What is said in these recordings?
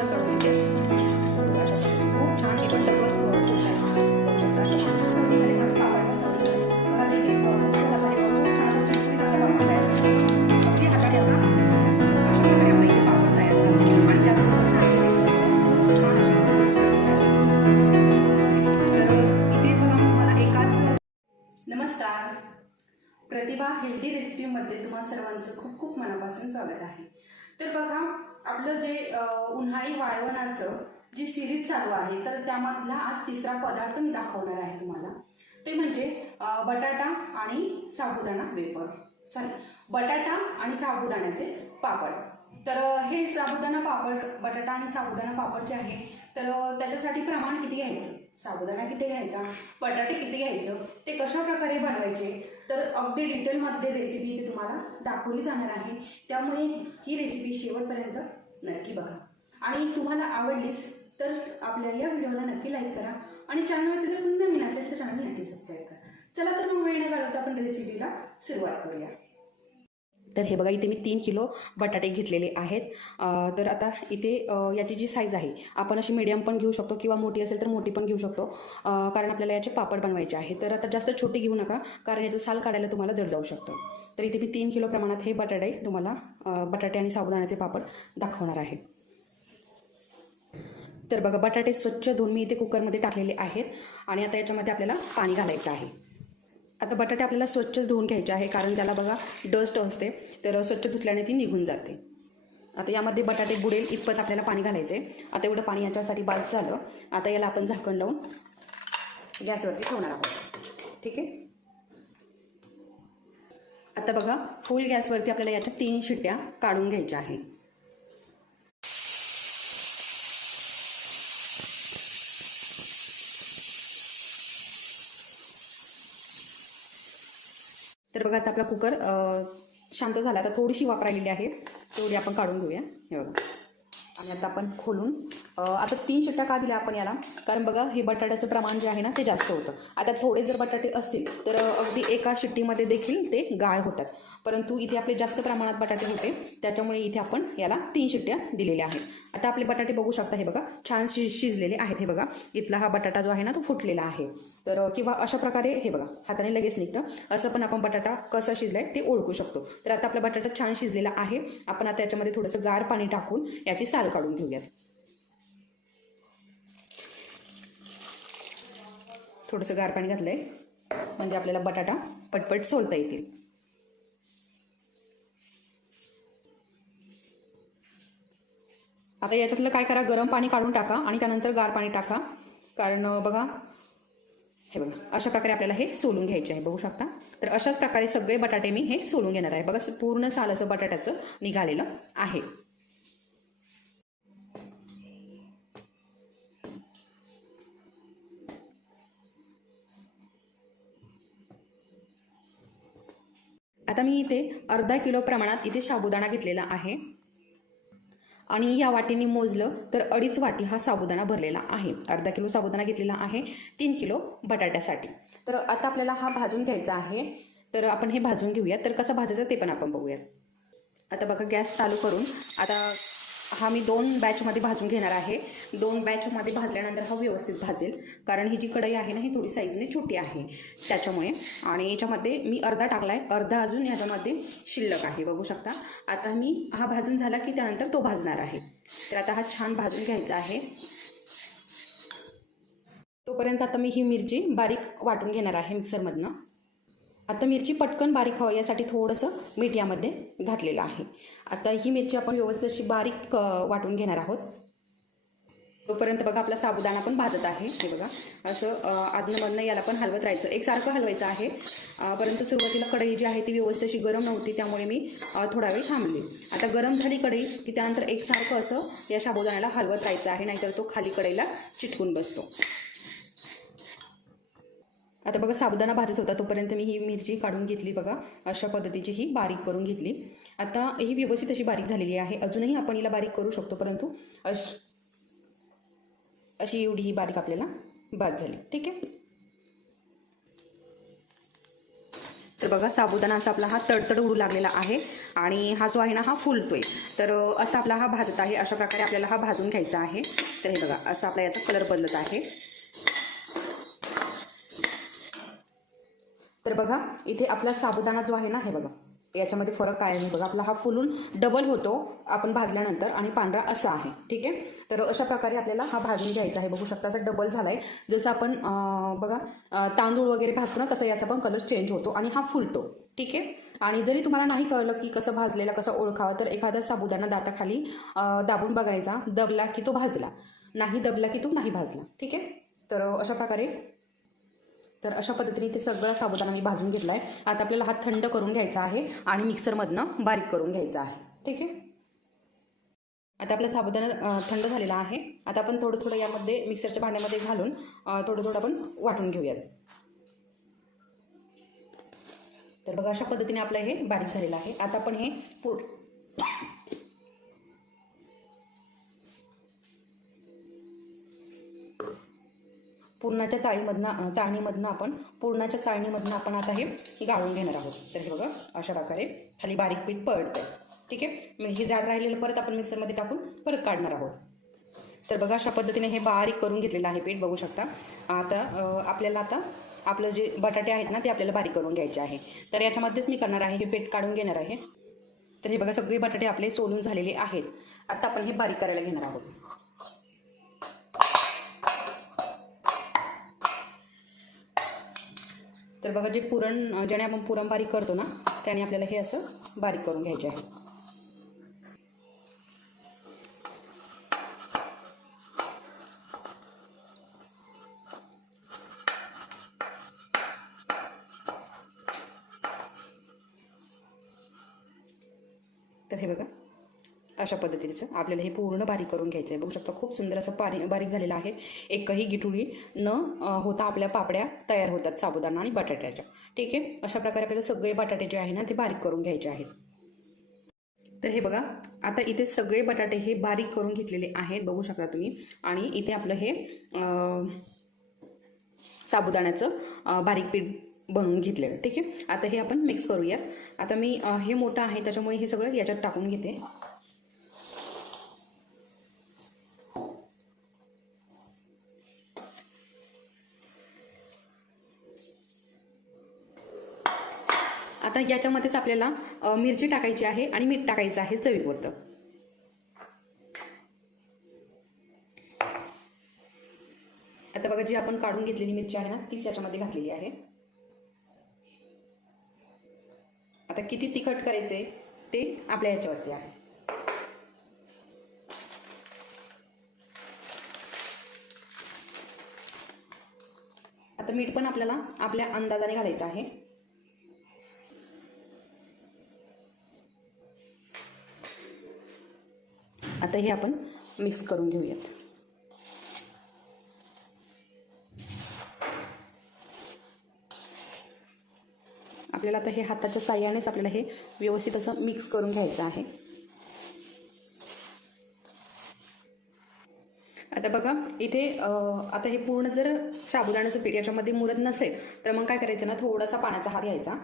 कशा तळून घेते खूप छान नमस्कार, प्रतिभा हेल्दी रेसिपीमध्ये तुम्हा सर्वांचं खूप खूप मनापासून स्वागत आहे। तर बघा, आपलं जे उन्हाळी वाळवणाचं जी सिरीज चालू आहे, तर त्यामधला आज तिसरा पदार्थ मी दाखवणार आहे तुम्हाला। ते म्हणजे बटाटा आणि साबुदाणा वेपर, बटाटा आणि साबुदाण्याचे पापड। तर हे साबुदाणा पापड, बटाटा आणि साबुदाणा पापड जे आहे, तर त्याच्यासाठी प्रमाण किती घ्यायचं, साबुदाणा किती घ्यायचा, बटाटे किती घ्यायचं, ते कशा प्रकारे बनवायचे, तर अगदी डिटेलमध्ये रेसिपी इथे तुम्हाला दाखवली जाणार आहे। त्यामुळे ही रेसिपी शेवटपर्यंत नक्की बघा आणि तुम्हाला आवडलीस तर आपल्या या व्हिडिओला नक्की लाईक करा आणि चॅनलवरती जर तुम्ही नवीन असेल तर चॅनल नक्की सबस्क्राईब करा। चला तर मग वेळ न घालवता आपण रेसिपीला सुरुवात करूया। तर हे बघा, इथे मी 3 किलो बटाटे घेतलेले आहेत। तर आता इथे याची जी साईज आहे, आपण अशी मीडियम पण घेऊ शकतो किंवा मोठी असेल तर मोठी पण घेऊ शकतो, कारण आपल्याला याचे पापड बनवायचे आहे। तर आता जास्त छोटी घेऊ नका, कारण याचं साल काढायला तुम्हाला जड जाऊ शकतं। तर इथे मी 3 किलो प्रमाणात हे बटाटे तुम्हाला बटाटे आणि साबुदाण्याचे पापड दाखवणार आहे। तर बघा, बटाटे स्वच्छ धुवून मी इथे कुकरमध्ये टाकलेले आहेत आणि आता याच्यामध्ये आपल्याला पाणी घालायचं आहे। आता बटाटे आपल्याला स्वच्छ धुवून घ्यायचे आहे, कारण त्याला बघा डस्ट असते, तर स्वच्छ धुतल्याने ती निघून जाते। आता यामध्ये बटाटे बुडेल इतपत आपल्याला पाणी घालायचं आहे। आता एवढं पाणी याच्यासाठी बास झालं। आता याला आपण झाकण लावून गॅसवरती ठेवणार आहोत, ठीक आहे। आता बघा, फुल गॅसवरती आपल्याला याच्या 3 शिट्ट्या काढून घ्यायच्या आहे। तर बघा, आता आपला कुकर शांत झाला। आता थोडीशी वाफ राहिलेली आहे, तेवढी आपण काढून घेऊया। हे बघा, आणि आता आपण खोलून आता 3 शिट्ट्या का दिल्या आपण याला, कारण बघा हे बटाट्याचं प्रमाण जे आहे ना ते जास्त होतं। आता थोडे जर बटाटे असतील तर अगदी एका शिट्टीमध्ये देखील ते गाळ होतात, परंतु इथे आपले जास्त प्रमाणात बटाटे होते, त्याच्यामुळे इथे आपण याला 3 शिट्ट्या दिलेल्या आहेत। आता आपले बटाटे बघू शकता, हे बघा छान शिजलेले आहेत। हे बघा, इथला हा बटाटा जो आहे ना तो फुटलेला आहे। तर किंवा अशा प्रकारे हे बघा हाताने लगेच निघतं, असं पण आपण बटाटा कसा शिजलाय ते ओळखू शकतो। तर आता आपला बटाटा छान शिजलेला आहे। आपण आता याच्यामध्ये थोडंसं गार पाणी टाकून याची साल काढून घेऊयात। थोडंसं गार पाणी घातलंय म्हणजे आपल्याला बटाटा पटपट सोलता येतील। आता याच्यातलं काय करा, गरम पाणी काढून टाका आणि त्यानंतर गार पाणी टाका, कारण बघा हे बघा अशा प्रकारे आपल्याला हे सोलून घ्यायचे आहे। बघू शकता, तर अशाच प्रकारे सगळे बटाटे मी हे सोलून घेणार आहे। बघा, पूर्ण साल असं बटाट्याचं निघालेलं आहे। आता मी इथे अर्धा किलो प्रमाणात इथे साबुदाणा घेतलेला आहे आणि या वाटीने मोजलं तर 2.5 वाटी हा साबुदाणा भरलेला आहे। अर्धा किलो साबुदाणा घेतलेला आहे 3 किलो बटाट्यासाठी। तर आता आपल्याला हा भाजून घ्यायचा आहे, तर आपण हे भाजून घेऊया। तर कसं भाजायचं ते पण आपण बघूयात। आता बघा, गॅस चालू करून आता हा मी 2 बॅचमध्ये भाजून घेणार आहे। 2 बॅचमध्ये भाजल्यानंतर हा व्यवस्थित भाजेल, कारण ही जी कढई आहे ना ही थोडी साईजने छोटी आहे त्याच्यामुळे। आणि याच्यामध्ये मी अर्धा टाकला आहे, अर्धा अजून याच्यामध्ये शिल्लक आहे, बघू शकता। आता मी हा भाजून झाला की त्यानंतर तो भाजणार आहे। तर आता हा छान भाजून घ्यायचा आहे। तोपर्यंत आता मी ही मिरची बारीक वाटून घेणार आहे मिक्सरमधनं। आता मिरची पटकन बारीक व्हावी यासाठी थोडंसं मीठ यामध्ये घातलेलं आहे। आता ही मिरची आपण व्यवस्थित अशी बारीक वाटून घेणार आहोत। तोपर्यंत बघा आपला साबुदाणा पण भाजत आहे। हे बघा, असं आदनमधनं याला पण हलवत राहायचं, एकसारखं हलवायचं आहे। परंतु सुरुवातीला कढई जी आहे ती व्यवस्थित अशी गरम नव्हती, त्यामुळे मी थोडा वेळ थांबली। आता गरम झाली कढई की त्यानंतर एकसारखं असं या साबुदाण्याला हलवत राहायचं आहे, नाहीतर तो खाली कढईला चिटकून बसतो। आता बघा, साबुदाणा भाजत होता तोपर्यंत मी ही मिरची काढून घेतली। बघा, अशा पद्धतीची ही बारीक करून घेतली। आता ही व्यवस्थित अशी बारीक झालेली आहे। अजूनही आपण हिला बारीक करू शकतो, परंतु अशी एवढी ही बारीक आपल्याला बाद झाली, ठीक आहे। तर बघा साबुदाणाचा आपला हा तडतड उडू लागलेला आहे आणि हा जो आहे ना हा फुलतोय. तर असा आपला हा भाजत आहे. अशा प्रकारे आपल्याला हा भाजून घ्यायचा आहे. तर हे बघा असा आपला याचा कलर बदलत आहे. तर बघा इथे आपला साबुदाणा जो आहे ना, हे बघा याच्यामध्ये फरक काय आहे बघा. आपला हा फुलून डबल होतो आपण भाजल्यानंतर आणि पांढरा असा आहे. ठीक आहे. तर अशा प्रकारे आपल्याला हा भाजून घ्यायचा आहे. बघू शकता असा डबल झाला आहे. जसं आपण बघा तांदूळ वगैरे भाजतो ना, तसं याचा पण कलर चेंज होतो आणि हा फुलतो. ठीक आहे. आणि जरी तुम्हाला नाही कळलं की कसं भाजलेला कसं ओळखावा, तर एखादा साबुदाणा दाताखाली दाबून बघायचा. दबला की तो भाजला, नाही दबला की तो नाही भाजला. ठीक आहे. तर अशा पद्धतीने ते सगळं साबुदाणा मी भाजून घेतला आहे. आता आपल्याला हा थंड करून घ्यायचा आहे आणि मिक्सरमधनं बारीक करून घ्यायचा आहे. ठीक आहे. आता आपला साबुदाणा थंड झालेला आहे. आता आपण थोडं थोडं यामध्ये मिक्सरच्या भांड्यामध्ये घालून थोडं थोडं आपण वाटून घेऊयात. तर बघा अशा पद्धतीने आपलं हे बारीक झालेलं आहे. आता आपण हे पुरणाच्या चाळणीमधनं आपण आता हे गाळून घेणार आहोत. तर हे बघा अशा प्रकारे खाली बारीक पीठ पडतंय. ठीक आहे. मग हे जाड राहिलेलं परत आपण मिक्सरमध्ये टाकून परत काढणार आहोत. तर बघा अशा पद्धतीने हे बारीक करून घेतलेलं आहे पीठ, बघू शकता. आता आपल्याला आपलं जे बटाटे आहेत ना ते आपल्याला बारीक करून घ्यायचे आहे. तर याच्यामध्येच मी करणार आहे, हे पीठ काढून घेणार आहे. तर हे बघा सगळे बटाटे आपले सोलून झालेले आहेत. आता आपण हे बारीक करायला घेणार आहोत. तर बघा ज्याने आपण पुरण बारीक करतो ना, त्याने आपल्याला हे असं बारीक करून घ्यायचे आहे. तर हे बघा अशा पद्धतीचं आपल्याला हे पूर्ण बारीक करून घ्यायचं आहे. बघू शकता खूप सुंदर असं बारीक झालेलं आहे. एकही गिठुळी न होता आपल्या पापड्या तयार होतात साबुदाणा आणि बटाट्याच्या. ठीक आहे. अशा प्रकारे आपल्याला सगळे बटाटे जे आहे ना ते बारीक करून घ्यायचे आहेत. तर हे बघा आता इथे सगळे बटाटे हे बारीक करून घेतलेले आहेत, बघू शकता तुम्ही. आणि इथे आपलं हे साबुदाण्याचं बारीक पीठ बनवून घेतलेलं. ठीक आहे. आता हे आपण मिक्स करूयात. आता मी हे मोठं आहे त्याच्यामुळे हे सगळं याच्यात टाकून घेते. आता याच्यामध्येच आपल्याला मिरची टाकायची आहे आणि मीठ टाकायचं आहे चवीपुरतं. आता बघा जी आपण काढून घेतलेली मिरची आहे ना तीच याच्यामध्ये घातलेली आहे. आता किती तिखट करायचे ते आपल्या याच्यावरती आहे. आता मीठ पण आपल्याला आपल्या अंदाजाने घालायचं आहे. आता हे आपण मिक्स करून घेऊयात. आपल्याला आता हे हाताच्या साह्यानेच आपल्याला हे व्यवस्थित असं मिक्स करून घ्यायचं आहे. आता बघा इथे आता हे पूर्ण जर साबुदाण्याचं पीठ याच्यामध्ये मुरत नसेल तर मग काय करायचं ना, थोडासा पाण्याचा हात घ्यायचा.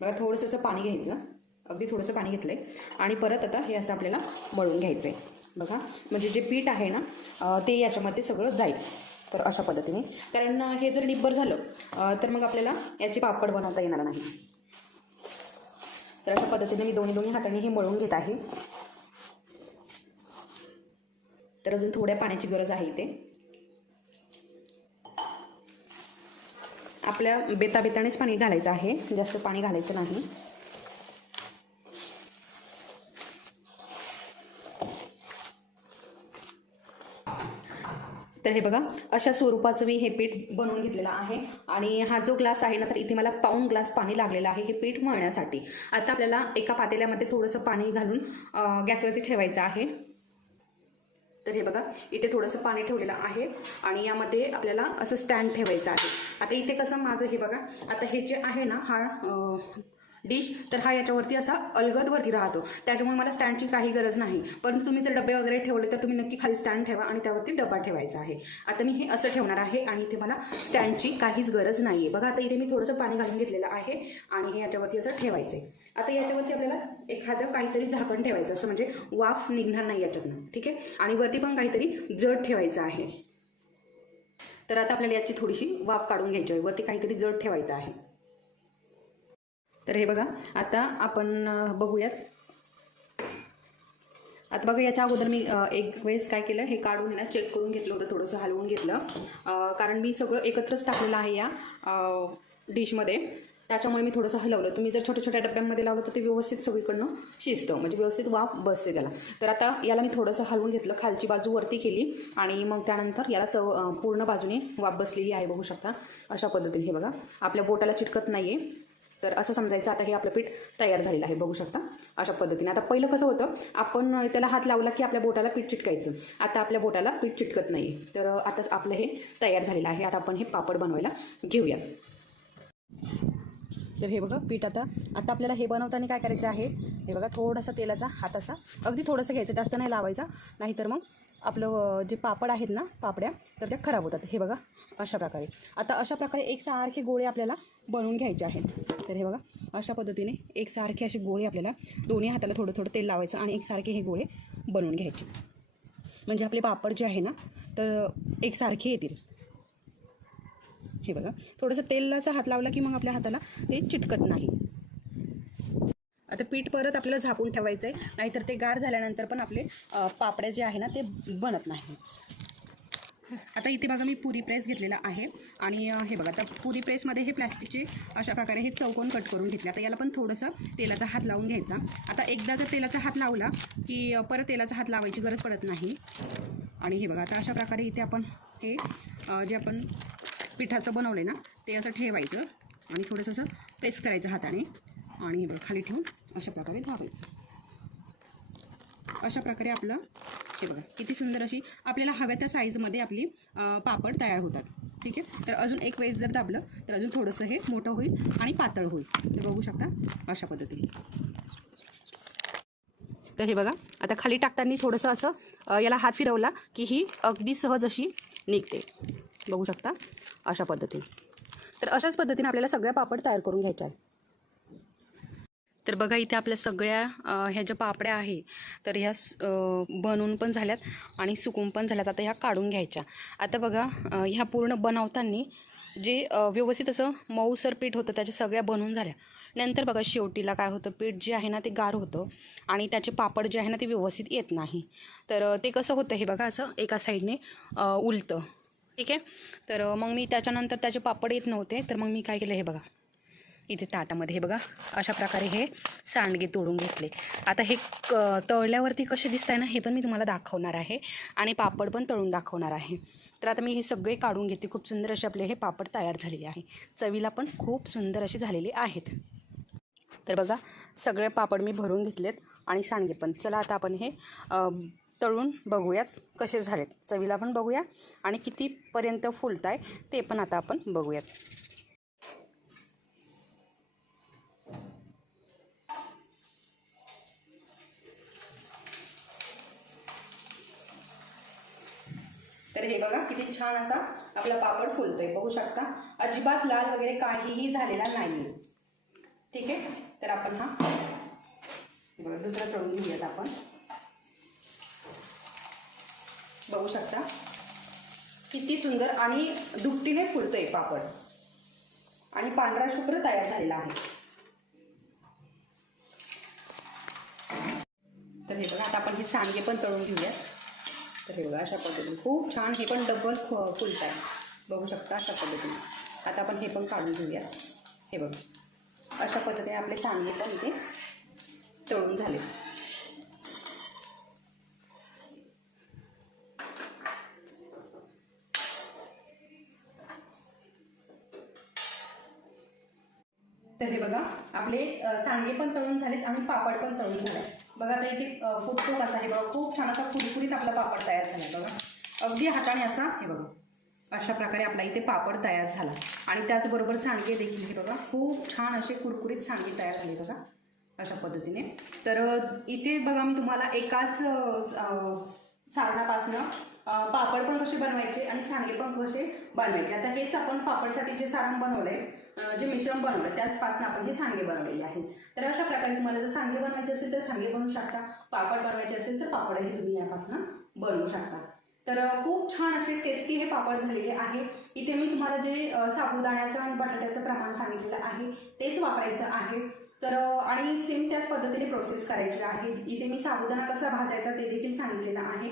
बघा थोडंसं असं पाणी घ्यायचं, अगदी थोडंसं पाणी घेतलंय आणि परत आता हे असं आपल्याला मळून घ्यायचं आहे. बघा म्हणजे जे पीठ आहे ना ते याच्यामध्ये सगळं जाईल. तर अशा पद्धतीने, कारण हे जर निब्बर झालं तर मग आपल्याला याची पापड बनवता येणार नाही. तर अशा पद्धतीने मी दोन्ही हाताने हे मळून घेत आहे. तर अजून थोड्या पाण्याची गरज आहे इथे. आपल्या बेताबेतानेच पाणी घालायचं आहे, जास्त पाणी घालायचं नाही. तर हे बघा अशा स्वरूपाचं मी हे पीठ बनवून घेतलेलं आहे. आणि हा जो ग्लास आहे ना तर इथे मला पाऊण ग्लास पाणी लागलेलं आहे हे पीठ मळण्यासाठी. आता आपल्याला एका पातेल्यामध्ये थोडंसं पाणी घालून गॅसवरती ठेवायचं आहे. तर हे बघा इथे थोडंसं पाणी ठेवलेलं आहे आणि यामध्ये आपल्याला असं स्टँड ठेवायचं आहे. आता इथे कसं माझं हे बघा, आता हे जे आहे ना हा डिश, तर हा याच्यावरती असा अलगदवरती राहतो, त्याच्यामुळे मला स्टँडची काही गरज नाही. परंतु तुम्ही जर डबे वगैरे ठेवले तर तुम्ही नक्की खाली स्टँड ठेवा आणि त्यावरती डबा ठेवायचा आहे. आता मी हे असं ठेवणार आहे आणि इथे मला स्टँडची काहीच गरज नाही आहे. बघा आता इथे मी थोडंसं पाणी घालून घेतलेलं आहे आणि हे याच्यावरती असं ठेवायचं आहे. आता याच्यावरती आपल्याला एखादं काहीतरी झाकण ठेवायचं, असं म्हणजे वाफ निघणार नाही याच्यातनं, ठीक आहे. आणि वरती पण काहीतरी जड ठेवायचं आहे. तर आता आपल्याला याची थोडीशी वाफ काढून घ्यायची आहे, वरती काहीतरी जड ठेवायचं आहे. तर हे बघा आता आपण बघूयात. आता बघा याच्या अगोदर मी एक वेळेस काय केलं, हे काढून ना चेक करून घेतलं होतं, थोडंसं हलवून घेतलं, कारण मी सगळं एकत्रच टाकलेलं आहे या डिशमध्ये, त्याच्यामुळे मी थोडंसं हलवलं. तुम्ही जर छोट्या छोट्या डब्यांमध्ये लावलं तर ते व्यवस्थित सगळीकडनं शिजतं, म्हणजे व्यवस्थित वाफ बसते त्याला. तर आता याला मी थोडंसं हलवून घेतलं, खालची बाजू वरती केली आणि मग त्यानंतर याला पूर्ण बाजूने वाफ बसलेली आहे, बघू शकता अशा पद्धतीने. हे बघा आपल्या बोटाला चिटकत नाही आहे, तर असं समजायचं आता हे आपलं पीठ तयार झालेलं आहे, बघू शकता अशा पद्धतीने. आता पहिलं कसं होतं, आपण त्याला हात लावला की आपल्या बोटाला पीठ चिटकायचं, आता आपल्या बोटाला पीठ चिटकत नाही. तर आता आपलं हे तयार झालेलं आहे. आता आपण हे पापड बनवायला घेऊया. तर हे बघा पीठ आता आपल्याला हे बनवताना काय करायचं आहे, हे बघा थोडासा तेलाचा हात असा अगदी थोडंसं घ्यायचं, जास्त नाही लावायचा, नाहीतर मग आपलं जे पापड आहेत ना पापड्या, तर त्या खराब होतात. हे बघा अशा प्रकारे. आता अशा प्रकारे एकसारखे गोळे आपल्याला बनवून घ्यायचे आहेत. तर हे बघा अशा पद्धतीने एकसारखे असे गोळे आपल्याला दोन्ही हाताला थोडं थोडं तेल लावायचं आणि एकसारखे हे गोळे बनवून घ्यायचे, म्हणजे आपले पापड जे आहे ना तर एकसारखे येतील. हे बघा थोडंसं तेलाचा हात लावला की मग आपल्या हाताला ते चिटकत नाही. आता पीठ परत आपल्याला झाकून ठेवायचं आहे, नाहीतर ते गार झाल्यानंतर पण आपले पापड्या जे आहे ना ते बनत नाही. आता इथे बघा मी पुरी प्रेस घेतलेला आहे आणि हे बघा आता पुरी प्रेसमध्ये हे प्लॅस्टिकचे अशा प्रकारे हे चौकोन कट करून घेतले. आता याला पण थोडंसं तेलाचा हात लावून घ्यायचा. आता एकदा जर तेलाचा हात लावला की परत तेलाचा हात लावायची गरज पडत नाही. आणि हे बघा आता अशा प्रकारे इथे आपण हे जे आपण पिठाचं बनवलं आहे ना ते असं ठेवायचं आणि थोडंसं असं प्रेस करायचं हाताने आणि हे बघा खाली ठेवून अशा प्रकारे दाबायचं. अशा प्रकारे आपलं हे बघा किती सुंदर अशी आपल्याला हव्या त्या साईजमध्ये आपली पापड तयार होतात, ठीक आहे. तर अजून एक वेळेस जर दाबलं तर अजून थोडंसं हे मोठं होईल आणि पातळ होईल. तर बघू शकता अशा पद्धतीने. तर हे बघा आता खाली टाकताना थोडंसं असं याला हात फिरवला की ही अगदी सहज अशी निघते, बघू शकता अशा पद्धतीने. तर अशाच पद्धतीने आपल्याला सगळ्या पापड तयार करून घ्यायच्या आहेत. तर बघा इथे आपल्या सगळ्या ह्या ज्या पापड्या आहे तर ह्या बनवून पण झाल्यात आणि सुकून पण झाल्यात. आता ह्या काढून घ्यायच्या. आता बघा ह्या पूर्ण बनवताना जे व्यवस्थित असं मऊसर पीठ होतं त्याच्या सगळ्या बनवून झाल्या. नंतर बघा शेवटीला काय होतं, पीठ जे आहे ना ते गार होतं आणि त्याचे पापड जे आहे ना ते व्यवस्थित येत नाही. तर ते कसं होतं हे बघा असं एका साईडने उलटं, ठीक आहे. तर मग मी त्याच्यानंतर त्याचे पापड येत नव्हते, तर मग मी काय केलं हे बघा इथे ताटामध्ये हे बघा अशा प्रकारे हे सांडगे तोडून घेतले. आता हे तळल्यावरती कसे दिसत आहे ना हे पण मी तुम्हाला दाखवणार आहे आणि पापड पण तळून दाखवणार आहे. तर आता मी हे सगळे काढून घेते. खूप सुंदर असे आपले हे पापड तयार झालेले आहे, चवीला पण खूप सुंदर असे झालेले आहेत. तर बघा सगळे पापड मी भरून घेतलेत आणि सांडगे पण. चला आता आपण हे तळून बघूयात कसे झालेत, चवीला पण बघूया आणि कितीपर्यंत फुलत आहे ते पण आता आपण बघूयात. तर हे बघा किती छान असा आपला पापड फुलतोय, बघू शकता. अजिबात लाल वगैरे काहीही झालेला नाही, ठीक आहे. तर आपण हा बघा दुसरा तळून घेऊयात आपण. बघू शकता किती सुंदर आणि दुपटीने फुलतोय पापड आणि पांढरा शुभ्र तयार झालेला आहे. तर हे बघा आता आपण हे सांडगे पण तळून घेऊयात. तर हे बघा अशा पद्धतीने खूप छान हे पण डबल फुलत आहे, बघू शकता अशा पद्धतीने. आता आपण हे पण काढून घेऊया. हे बघा अशा पद्धतीने आपले सांडगे पण इथे तळून झाले. तर हे बघा आपले सांडगे पण तळून झालेत आणि पापड पण तळून झाले. बघा आता इथे फुटतो कसा आहे बघा, खूप छान असा कुरकुरीत आपला पापड तयार झाला. बघा अगदी हाताने असा हे बघा अशा प्रकारे आपला इथे पापड तयार झाला आणि त्याचबरोबर सांडगे देखील हे बघा खूप छान असे कुरकुरीत सांडगे तयार झाले बघा अशा पद्धतीने. तर इथे बघा मी तुम्हाला एकाच सारणापासनं पापड पण कसे बनवायचे आणि सांडगे पण कसे बनवायचे. आता हेच आपण पापडसाठी जे सारण बनवलंय, जे मिश्रण बनवलं त्याचपासून आपण हे सांडगे बनवलेले आहेत. तर अशा प्रकारे तुम्हाला जर सांडगे बनवायचे असेल तर सांडगे बनवू शकता, पापड बनवायचे असेल तर पापडही तुम्ही यापासून बनवू शकता. तर खूप छान असे टेस्टी हे पापड झालेले आहे. इथे मी तुम्हाला जे साबुदाण्याचं आणि बटाट्याचं प्रमाण सांगितलेलं आहे तेच वापरायचं आहे. तर आणि सेम त्याच पद्धतीने प्रोसेस करायची आहे. इथे मी साबुदाणा कसा भाजायचा ते देखील सांगितलेलं आहे.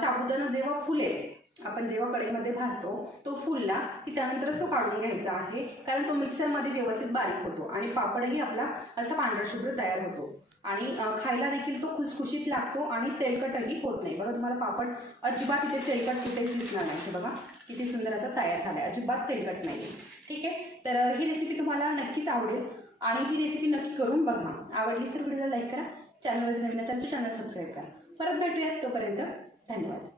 साबुदाणा जेव्हा फुलेल, आपण जेव्हा कढईमध्ये भाजतो तो फुलला की त्यानंतरच तो काढून घ्यायचा आहे, कारण तो मिक्सरमध्ये व्यवस्थित बारीक होतो आणि पापडही आपला असा पांढरा शुभ्र तयार होतो आणि खायला देखील तो खुसखुशीत लागतो आणि तेलकटही होत नाही. बघा तुम्हाला पापड अजिबात इथे तेलकट कुठेच दिसणार नाही. हे बघा किती सुंदर असं तयार झालं आहे, अजिबात तेलकट नाही. ठीक आहे, तर ही रेसिपी तुम्हाला नक्कीच आवडेल आणि ही रेसिपी नक्की करून बघा. आवडलीच तर व्हिडिओला लाईक करा, चॅनलवरती नवीन असाल तर चॅनल सबस्क्राईब करा. परत भेटूयात, तोपर्यंत धन्यवाद.